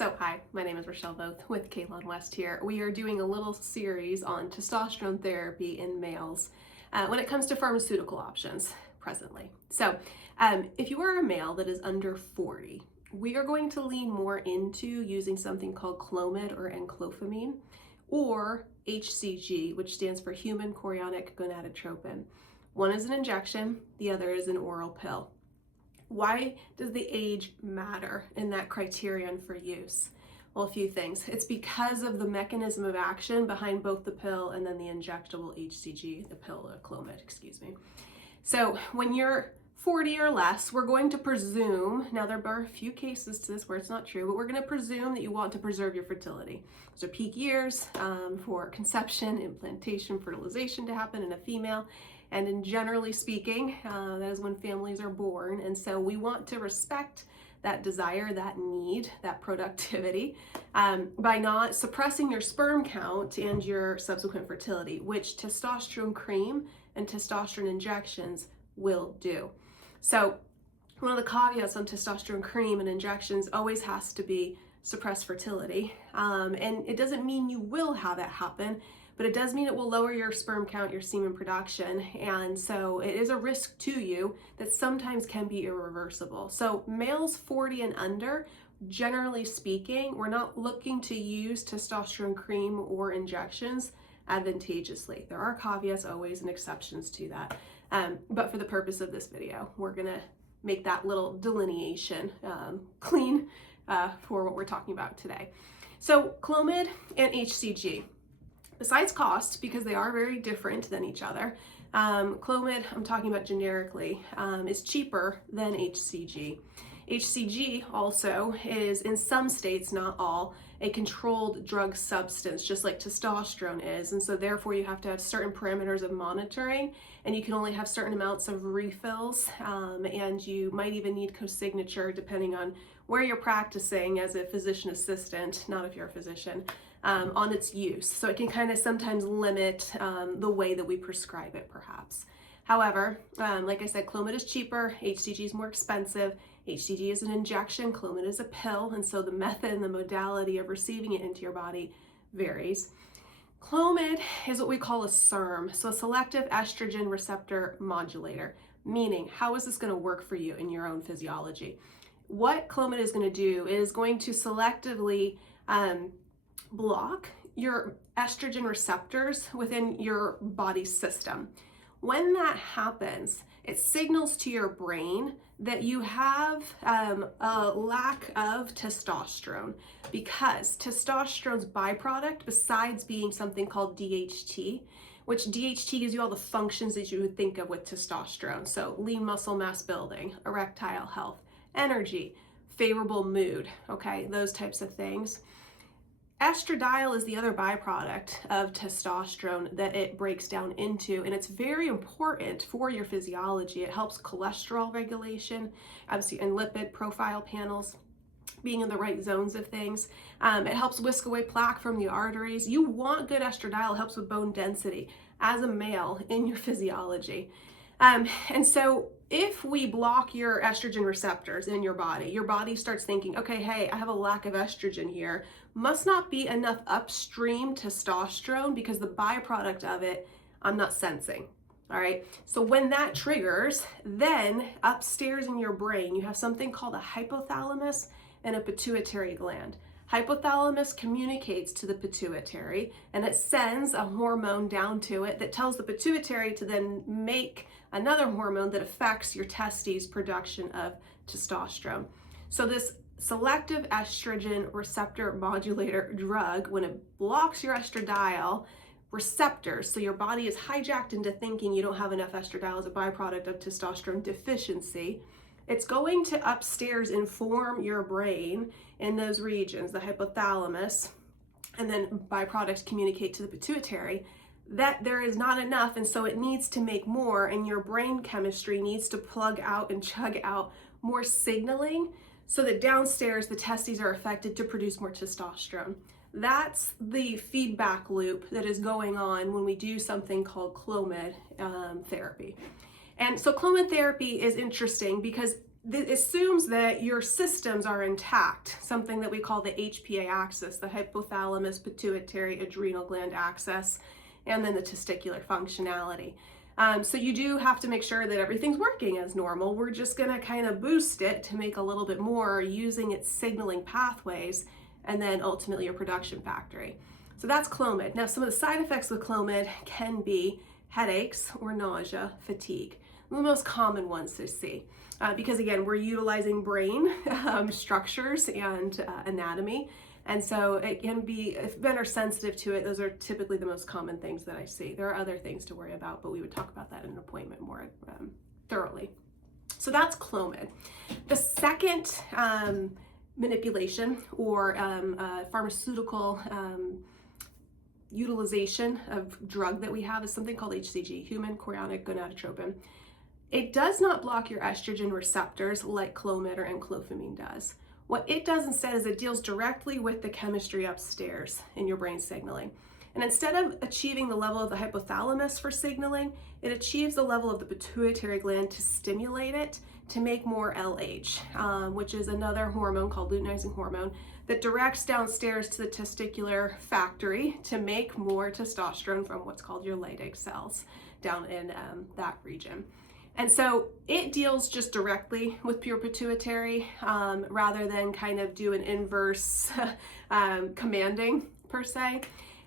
So hi, my name is Richelle both with Kayla West here. We are doing a little series on testosterone therapy in males when it comes to pharmaceutical options presently. So if you are a male that is under 40, we are going to lean more into using something called Clomid or enclophamine or HCG, which stands for human chorionic gonadotropin. One is an injection, the other is an oral pill. Why does the age matter in that criterion for use? Well, a few things. It's because of the mechanism of action behind both the pill and then the injectable HCG, the pill, Clomid, excuse me. So when you're 40 or less, we're going to presume, now there are a few cases to this where it's not true, but we're going to presume that you want to preserve your fertility. Those are peak years for conception, implantation, fertilization to happen in a female. And in generally speaking, that is when families are born. And so we want to respect that desire, that need, that productivity by not suppressing your sperm count and your subsequent fertility, which testosterone cream and testosterone injections will do. So one of the caveats on testosterone cream and injections always has to be suppress fertility. And it doesn't mean you will have that happen, but it does mean it will lower your sperm count, your semen production. And so it is a risk to you that sometimes can be irreversible. So males 40 and under, generally speaking, we're not looking to use testosterone cream or injections advantageously. There are caveats always and exceptions to that. But for the purpose of this video, we're gonna make that little delineation clean for what we're talking about today. So Clomid and HCG. Besides cost, because they are very different than each other, Clomid, I'm talking about generically, is cheaper than HCG. HCG also is, in some states, not all, a controlled drug substance, just like testosterone is. And so therefore you have to have certain parameters of monitoring, and you can only have certain amounts of refills, and you might even need co-signature depending on where you're practicing as a physician assistant, not if you're a physician, on its use. So it can kind of sometimes limit the way that we prescribe it perhaps. However, like I said, Clomid is cheaper, HCG is more expensive. HCG is an injection, Clomid is a pill, and so the method and the modality of receiving it into your body varies. Clomid is what we call a SERM, so a selective estrogen receptor modulator, meaning how is this going to work for you in your own physiology? What Clomid is going to do is going to selectively block your estrogen receptors within your body system. When that happens, it signals to your brain that you have a lack of testosterone, because testosterone's byproduct, besides being something called DHT, which DHT gives you all the functions that you would think of with testosterone. So lean muscle mass building, erectile health, energy, favorable mood, okay, those types of things. Estradiol is the other byproduct of testosterone that it breaks down into, and it's very important for your physiology. It helps cholesterol regulation, obviously, and lipid profile panels, being in the right zones of things. It helps whisk away plaque from the arteries. You want good estradiol, it helps with bone density as a male in your physiology. And so if we block your estrogen receptors in your body starts thinking, okay, hey, I have a lack of estrogen here. Must not be enough upstream testosterone because the byproduct of it, I'm not sensing. All right. So when that triggers, then upstairs in your brain, you have something called a hypothalamus and a pituitary gland. Hypothalamus communicates to the pituitary, and it sends a hormone down to it that tells the pituitary to then make another hormone that affects your testes' production of testosterone. So this selective estrogen receptor modulator drug, when it blocks your estradiol receptors, so your body is hijacked into thinking you don't have enough estradiol as a byproduct of testosterone deficiency, it's going to upstairs inform your brain in those regions, the hypothalamus, and then byproducts communicate to the pituitary that there is not enough, and so it needs to make more, and your brain chemistry needs to plug out and chug out more signaling so that downstairs the testes are affected to produce more testosterone. That's the feedback loop that is going on when we do something called Clomid therapy. And so Clomid therapy is interesting because assumes that your systems are intact, something that we call the HPA axis, the hypothalamus, pituitary, adrenal gland axis, and then the testicular functionality. So you do have to make sure that everything's working as normal. We're just going to kind of boost it to make a little bit more using its signaling pathways and then ultimately your production factory. So that's Clomid. Now, some of the side effects with Clomid can be headaches or nausea, fatigue, the most common ones to see. Because again, we're utilizing brain structures and anatomy. And so it can be, if men are sensitive to it, those are typically the most common things that I see. There are other things to worry about, but we would talk about that in an appointment more thoroughly. So that's Clomid. The second manipulation or pharmaceutical utilization of drug that we have is something called HCG, human chorionic gonadotropin. It does not block your estrogen receptors like Clomid or enclofamine does. What it does instead is it deals directly with the chemistry upstairs in your brain signaling. And instead of achieving the level of the hypothalamus for signaling, it achieves the level of the pituitary gland to stimulate it to make more LH, which is another hormone called luteinizing hormone that directs downstairs to the testicular factory to make more testosterone from what's called your Leydig cells down in that region. And so it deals just directly with pure pituitary rather than kind of do an inverse commanding per se.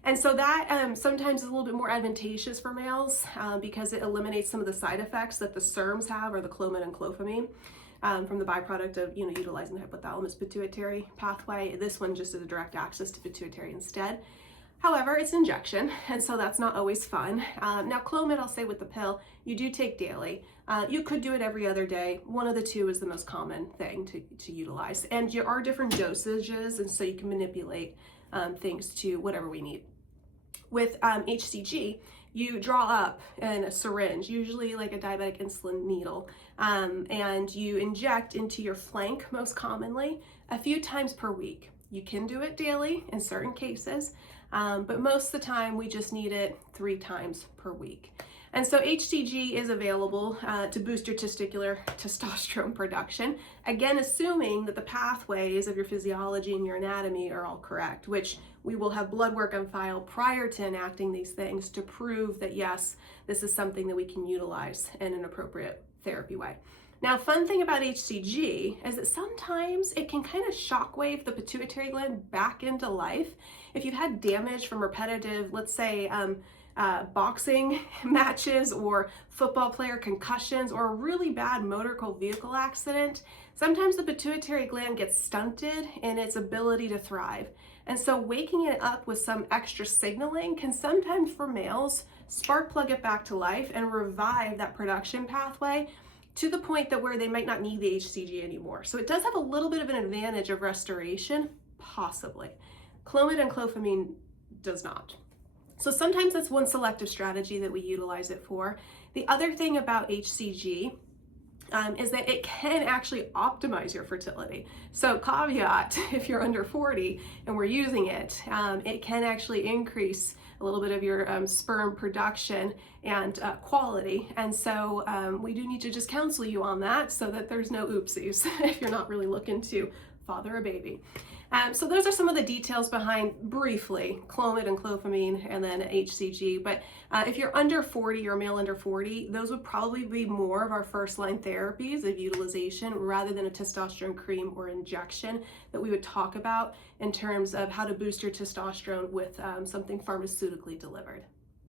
And so that sometimes is a little bit more advantageous for males because it eliminates some of the side effects that the SERMs have, or the Clomid and clofamine, from the byproduct of utilizing the hypothalamus pituitary pathway. This one just is a direct access to pituitary instead. However, it's injection, and so that's not always fun. Now, Clomid, I'll say with the pill, you do take daily. You could do it every other day. One of the two is the most common thing to utilize. And there are different dosages, and so you can manipulate things to whatever we need. With HCG, you draw up in a syringe, usually like a diabetic insulin needle, and you inject into your flank, most commonly, a few times per week. You can do it daily in certain cases, but most of the time we just need it 3 times per week. And so HCG is available to boost your testicular testosterone production, again, assuming that the pathways of your physiology and your anatomy are all correct, which we will have blood work on file prior to enacting these things to prove that, yes, this is something that we can utilize in an appropriate therapy way. Now, fun thing about HCG is that sometimes it can kind of shockwave the pituitary gland back into life. If you've had damage from repetitive, let's say, boxing matches or football player concussions or a really bad motor vehicle accident, sometimes the pituitary gland gets stunted in its ability to thrive. And so waking it up with some extra signaling can sometimes, for males, spark plug it back to life and revive that production pathway to the point that where they might not need the HCG anymore. So it does have a little bit of an advantage of restoration, possibly. Clomid and clofamine does not. So sometimes that's one selective strategy that we utilize it for. The other thing about HCG is that it can actually optimize your fertility. So caveat, if you're under 40 and we're using it, it can actually increase a little bit of your sperm production and quality. And so we do need to just counsel you on that so that there's no oopsies if you're not really looking to father a baby. So those are some of the details behind, briefly, Clomid and clofamine and then HCG. But if you're under 40 or male under 40, those would probably be more of our first line therapies of utilization rather than a testosterone cream or injection that we would talk about in terms of how to boost your testosterone with something pharmaceutically delivered.